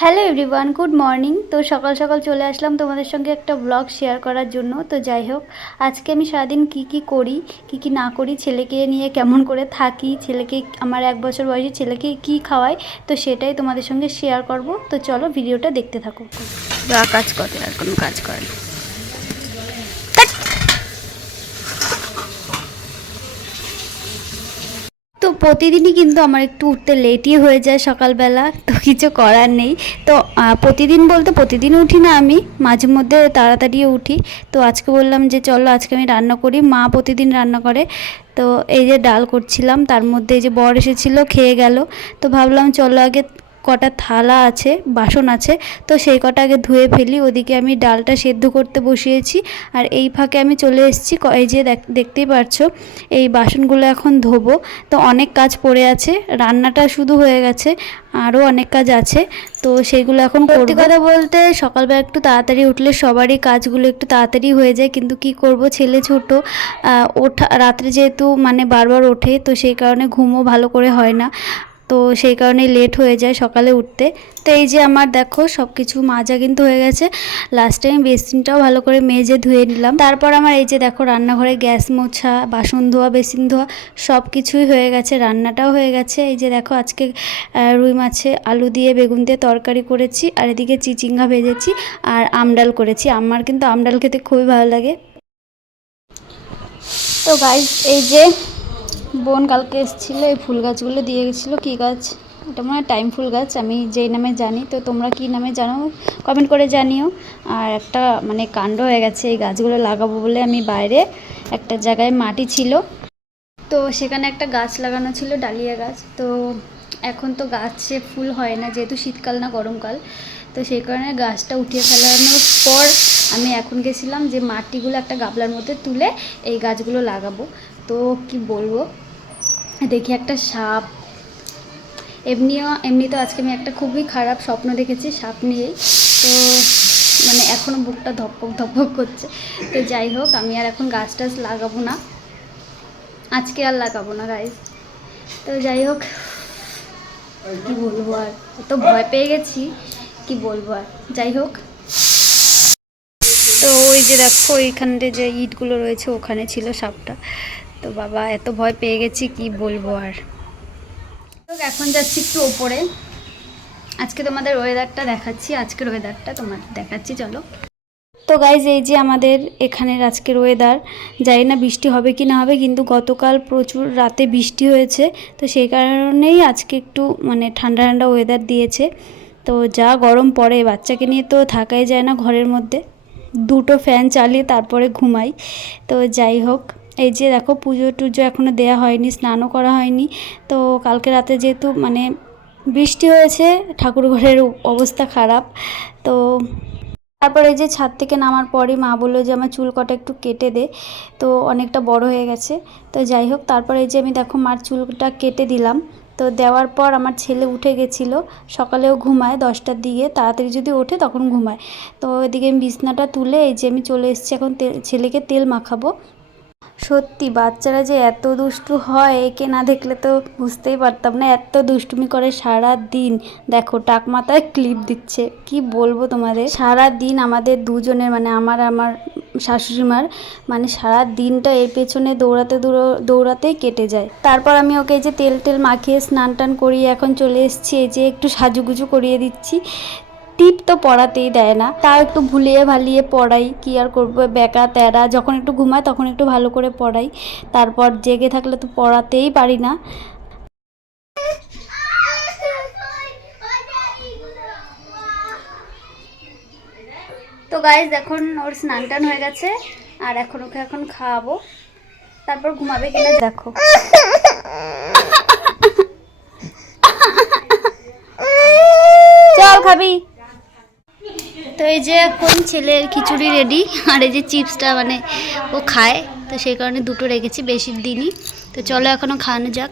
Hello everyone, good morning. তো সকাল সকাল চলে আসলাম তোমাদের সঙ্গে একটা ব্লগ শেয়ার করার জন্য। তো যাই হোক, আজকে আমি সারাদিন কি করি কি না করি, ছেলেকে নিয়ে কেমন করে থাকি, ছেলেকে আমার 1 বছর বয়সী ছেলেকে কি খাওয়াই, তো সেটাই তোমাদের সঙ্গে শেয়ার করব। তো চলো ভিডিওটা দেখতে থাকো। যা কাজ করে আর কোনো কাজ করে না। তো প্রতিদিনই কিন্তু আমার একটু উঠতে লেটই হয়ে যায় সকালবেলা, তো কিছু করার নেই। তো প্রতিদিন বলতে প্রতিদিন উঠি না, আমি মাঝে মধ্যে তাড়াতাড়িও উঠি। তো আজকে বললাম যে চলো আজকে আমি রান্না করি, মা প্রতিদিন রান্না করে। তো এই যে ডাল করছিলাম, তার মধ্যে এই যে বর এসেছিলো, খেয়ে গেল। তো ভাবলাম চলো আগে কটা থালা আছে, বাসন আছে, তো সেই কটা আগে ধুয়ে ফেলি। ওদিকে আমি ডালটা সেদ্ধ করতে বসিয়েছি, আর এই ফাঁকে আমি চলে এসেছি। এই যে দেখতেই পারছো, এই বাসনগুলো এখন ধোবো। তো অনেক কাজ পড়ে আছে, রান্নাটা শুধু হয়ে গেছে, আরও অনেক কাজ আছে, তো সেইগুলো এখন করতে। কথা বলতে সকালবেলা একটু তাড়াতাড়ি উঠলে সবারই কাজগুলো একটু তাড়াতাড়ি হয়ে যায়, কিন্তু কি করব, ছেলে ছোট, ওঠা রাত্রে যেহেতু মানে বারবার ওঠে, তো সেই কারণে ঘুমও ভালো করে হয় না, তো সেই কারণে লেট হয়ে যায় সকালে উঠতে। তো এই যে আমার দেখো সব কিছু মাজা কিন্তু হয়ে গেছে, লাস্ট টাইম বেসিনটাও ভালো করে মেজে ধুয়ে নিলাম। তারপর আমার এই যে দেখো রান্নাঘরে গ্যাস মোছা, বাসন ধোয়া, বেসিন ধোয়া সব কিছুই হয়ে গেছে, রান্নাটাও হয়ে গেছে। এই যে দেখো আজকে রুই মাছে আলু দিয়ে বেগুন দিয়ে তরকারি করেছি, আর এদিকে চিচিঙ্গা ভেজেছি, আর আমডাল করেছি। আমার কিন্তু আমডাল খেতে খুবই ভালো লাগে। তো গাইস, এই যে বোন কালকে এসেছিলো, এই ফুল গাছগুলো দিয়ে গেছিলো। কী গাছ এটা? মনে হয় টাইম ফুল গাছ, আমি যেই নামে জানি। তো তোমরা কী নামে জানো কমেন্ট করে জানিও। আর একটা মানে কাণ্ড হয়ে গেছে, এই গাছগুলো লাগাবো বলে আমি বাইরে একটা জায়গায় মাটি ছিল, তো সেখানে একটা গাছ লাগানো ছিল, ডালিয়া গাছ। তো এখন তো গাছে ফুল হয় না, যেহেতু শীতকাল না গরমকাল, তো সেই কারণে গাছটা উঠিয়ে ফেলানোর পর আমি এখন গেছিলাম যে মাটিগুলো একটা গামলার মধ্যে তুলে এই গাছগুলো লাগাবো। তো কি বলবো, দেখি একটা সাপ, এমনিতেও আজকে আমি একটা খুবই খারাপ স্বপ্ন দেখেছি সাপ নিয়েই। তো মানে এখনও বুকটা ধপক ধপক করছে। তো যাই হোক, আমি আর এখন গাছ টাছ লাগাবো না, আজকে আর লাগাবো না গাইজ। তো যাই হোক, কি বলবো, আর এত ভয় পেয়ে গেছি, কি বলবো আর। যাই হোক, তো ওই যে দেখো ওইখানে যে ইটগুলো রয়েছে, ওখানে ছিল সাপটা। তো বাবা এত ভয় পেয়ে গেছি, কি বলবো আর। এখন যাচ্ছি একটু ওপরে, আজকে তোমাদের ওয়েদারটা দেখাচ্ছি, আজকের ওয়েদারটা তোমাদের দেখাচ্ছি, চলো। তো গাইজ, এই যে আমাদের এখানের আজকের ওয়েদার, জানি না বৃষ্টি হবে কি না হবে, কিন্তু গতকাল প্রচুর রাতে বৃষ্টি হয়েছে, তো সেই কারণেই আজকে একটু মানে ঠান্ডা ঠান্ডা ওয়েদার দিয়েছে। তো যা গরম পড়ে, বাচ্চাকে নিয়ে তো থাকাই যায় না ঘরের মধ্যে, দুটো ফ্যান চালিয়ে তারপরে ঘুমাই। তো যাই হোক, এই যে দেখো পুজো টুজো এখনও দেওয়া হয়নি, স্নানও করা হয়নি। তো কালকে রাতে যেহেতু মানে বৃষ্টি হয়েছে, ঠাকুর ঘরের অবস্থা খারাপ। তো তারপরে এই যে ছাদ থেকে নামার পরই মা বললো যে আমার চুল কটা একটু কেটে দে, তো অনেকটা বড় হয়ে গেছে। তো যাই হোক, তারপরে এই যে আমি দেখো মার চুলটা কেটে দিলাম। তো দেওয়ার পর আমার ছেলে উঠে গেছিলো, সকালেও ঘুমায় 10টার দিকে, তাড়াতাড়ি যদি ওঠে তখন ঘুমায়। তো এদিকে আমি বিছনাটা তুলে এই যে আমি চলে এসেছি, এখন ছেলেকে তেল মাখাবো। সত্যি বাচ্চারা যে এত দুষ্টু হয়, একে না দেখলে তো বুঝতেই পারতাম না, এত দুষ্টুমি করে সারা দিন। দেখো টাক মাথায় ক্লিপ দিচ্ছে, কি বলবো তোমাদের, সারা দিন আমাদের দুজনের মানে আমার শাশুড়ি মার মানে সারা দিনটা এর পেছনে দৌড়াতেই কেটে যায়। তারপর আমি ওকে এই যে তেল মাখিয়ে স্নান টান করিয়ে এখন চলে এসেছি, এই যে একটু সাজুগুজু করিয়ে দিচ্ছি। টিপ তো পড়াতেই দেয় না, তাও একটু ভুলিয়ে ভালিয়ে পড়াই, কি আর করবো, বেকা তেরা, যখন একটু ঘুমায় তখন একটু ভালো করে পড়াই, তারপর জেগে থাকলে তো পড়াতেই পারি না। তো গাইজ, এখন ওর স্নান টান হয়ে গেছে, আর এখন ওকে এখন খাওয়াবো, তারপর ঘুমাবে কিনা দেখো। চল খাবি। তো এই যে এখন ছেলের খিচুড়ি রেডি, আর এই যে চিপসটা মানে ও খায়, তো সেই কারণে দুটো রেখেছি, বেশি দিনই। তো চলো এখনও খাওয়ানো যাক।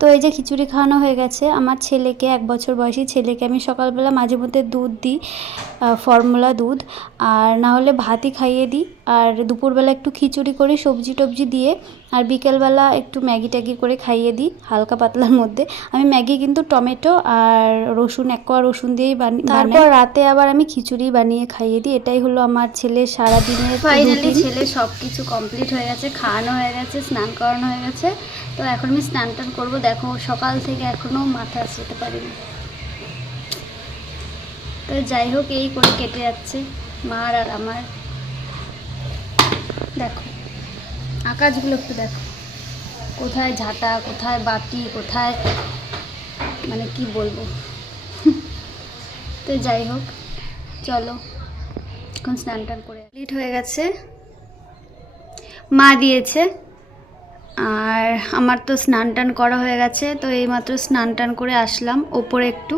তো এই যে খিচুড়ি খাওয়ানো হয়ে গেছে আমার ছেলেকে, 1 বছর বয়সী ছেলেকে আমি সকালবেলা মাঝে মধ্যে দুধ দিই, ফর্মুলা দুধ, আর না হলে ভাতই খাইয়ে দিই। আর দুপুরবেলা একটু খিচুড়ি করে সবজি টবজি দিয়ে, আর বিকেলবেলা একটু ম্যাগি ট্যাগি করে খাইয়ে দিই হালকা পাতলার মধ্যে। আমি ম্যাগি কিন্তু টমেটো আর রসুন, 1 কোয়া রসুন দিয়েই বানাই। তারপর রাতে আবার আমি খিচুড়ি বানিয়ে খাইয়ে দিই। এটাই হলো আমার ছেলের সারাদিনের। ফাইনালি ছেলে সব কিছু কমপ্লিট হয়ে গেছে, খাওয়ানো হয়ে গেছে, স্নান করানো হয়ে গেছে। তো এখন আমি স্নান টান করবো। দেখো সকাল থেকে এখনও মাথা যেতে পারিনি। তো যাই হোক, এই করে কেটে যাচ্ছে মার আর আমার। দেখো আকাশগুলো একটু দেখো, কোথায় ঝাঁটা, কোথায় বাটি, কোথায় মানে কি বলবো। তো যাই হোক, চলো এখন স্নান টান করে কমপ্লিট হয়ে গেছে। মা দিয়েছে, আর আমার তো স্নান টান করা হয়ে গেছে। তো এইমাত্র স্নান টান করে আসলাম ওপরে একটু।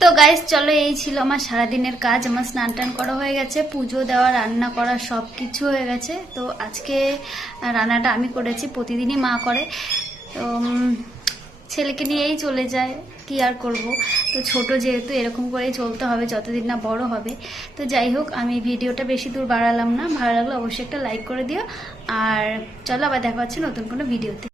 তো গাইস চলো, এই ছিল আমার সারাদিনের কাজ। আমার স্নান টান করা হয়ে গেছে, পুজো দেওয়া, রান্না করা সব কিছু হয়ে গেছে। তো আজকে রান্নাটা আমি করেছি, প্রতিদিনই মা করে। তো ছেলেকে নিয়েই চলে যায়, কি আর করব। তো ছোট যেহেতু, এরকম করেই চলতে হবে যতদিন না বড় হবে। তো যাই হোক, আমি ভিডিওটা বেশি দূর বাড়ালাম না। ভালো লাগলে অবশ্যই একটা লাইক করে দিও। আর চলো আবার দেখা হচ্ছে নতুন কোনো ভিডিওতে।